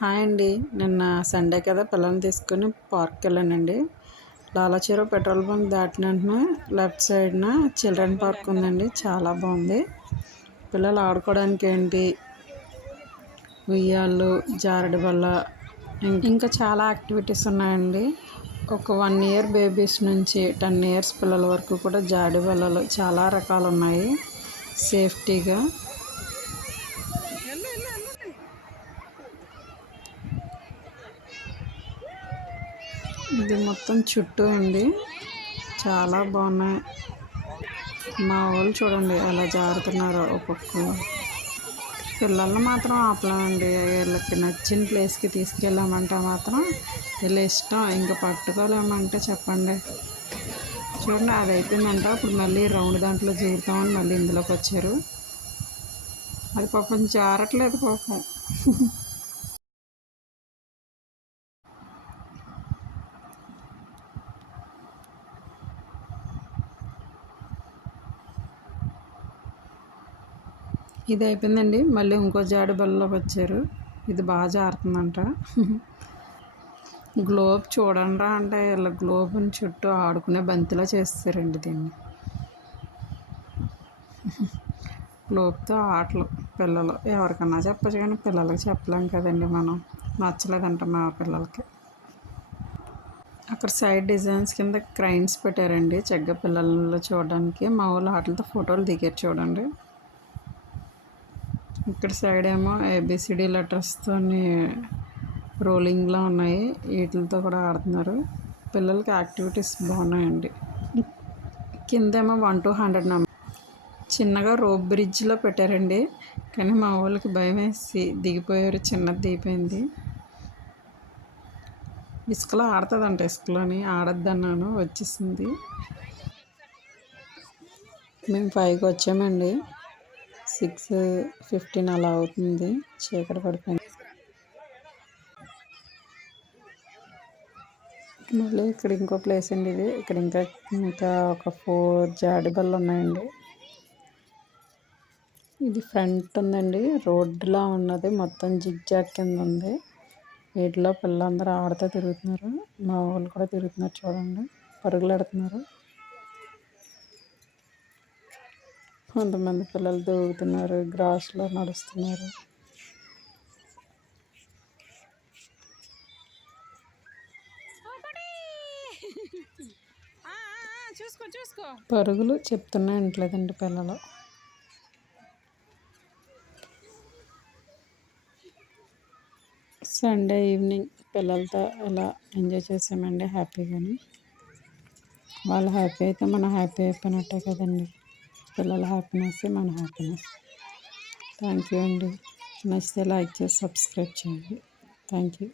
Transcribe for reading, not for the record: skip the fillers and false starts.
Hi అండి. నిన్న Sunday కదా పిల్లల్ని తీసుకొని పార్క్కి వెళ్ళానండి. లాలాచెరువు పెట్రోల్ బంక్ దాటిన వెంటనే లెఫ్ట్ సైడ్న చిల్డ్రన్ పార్క్ ఉందండి. చాలా బాగుంది. పిల్లలు ఆడుకోవడానికి ఏంటి ఉయ్యాళ్ళు, జారుడు బల్ల, ఇంకా చాలా యాక్టివిటీస్ ఉన్నాయండి. ఒక 1 ఇయర్ బేబీస్ నుంచి 10 ఇయర్స్ పిల్లల వరకు కూడా జారుడు బల్లలు చాలా రకాలు ఉన్నాయి. సేఫ్టీగా ఇది మొత్తం చుట్టూ ఉంది. చాలా బాగున్నాయి. మా వాళ్ళు చూడండి ఎలా జారుతున్నారో ఒక్కొక్కరు. పిల్లల్ని మాత్రం ఆపలేమండి. వీళ్ళకి నచ్చిన ప్లేస్కి తీసుకెళ్ళామంటే మాత్రం వీళ్ళ ఇష్టం. ఇంకా పట్టుకోలేమంటే చెప్పండి. చూడండి అది అయిపోయిందంట. ఇప్పుడు మళ్ళీ రౌండ్ దాంట్లో జీరుతామని మళ్ళీ ఇందులోకి వచ్చారు. అది పాపం జారట్లేదు పాపం. ఇది అయిపోయిందండి. మళ్ళీ ఇంకో జాడు బల్లలోకి వచ్చారు. ఇది బాగా జారుతుందంట. గ్లోబ్ చూడండి రా అంటే ఇలా గ్లోబ్ని చుట్టూ ఆడుకునే బంతిలా చేస్తారండి దీన్ని. గ్లోబ్తో ఆటలు పిల్లలు ఎవరికన్నా చెప్పచ్చు కానీ పిల్లలకి చెప్పలేం కదండి మనం. నచ్చలేదంట మా పిల్లలకి. అక్కడ సైడ్ డిజైన్స్ కింద క్రైన్స్ పెట్టారండి చక్కగా పిల్లలు చూడడానికి. మా వాళ్ళు ఆటలతో ఫోటోలు దిగారు చూడండి. ఇక్కడ సైడ్ ఏమో ఏబిసిడి లెటర్స్తో రోలింగ్లో ఉన్నాయి. వీటితో కూడా ఆడుతున్నారు. పిల్లలకి యాక్టివిటీస్ బాగున్నాయండి. కిందేమో 1 to 100 నెంబర్ చిన్నగా రోప్ బ్రిడ్జ్లో పెట్టారండి. కానీ మా వాళ్ళకి భయం వేసి దిగిపోయారు. చిన్నది దిగిపోయింది. ఇసుకలో ఆడుతుందంట. ఇసుకలోని ఆడొద్దన్నాను వచ్చేసింది. మేము 5కి వచ్చామండి. 6:15 అలా అవుతుంది. చీకటి పడిపోయింది. మళ్ళీ ఇక్కడ ఇంకో ప్లేస్ అండి ఇది. ఇక్కడ ఇంకా ఒక 4 జాడి బళ్ళు ఉన్నాయండి. ఇది ఫ్రంట్ ఉందండి. రోడ్డులా ఉన్నది. మొత్తం జిగ్జాగ్ కింద ఉంది. వీటిలో పిల్లలందరూ ఆడుతూ తిరుగుతున్నారు. మా వాళ్ళు కూడా తిరుగుతున్నారు చూడండి. పరుగులు పెడుతున్నారు. కొంతమంది పిల్లలు దూకుతున్నారు. గ్రాస్లో నడుస్తున్నారు. పరుగులు చెప్తున్నా వినట్లేదండి పిల్లలు. సండే ఈవినింగ్ పిల్లలతో ఎలా ఎంజాయ్ చేసామండి హ్యాపీగాని. వాళ్ళు హ్యాపీ అయితే మనం హ్యాపీ అయిపోయినట్టే కదండి. పిల్లల హ్యాపీనెస్ మన హ్యాపీనెస్. థ్యాంక్ యూ అండి. నచ్చితే లైక్ చేసి సబ్స్క్రైబ్ చేయండి. Thank you.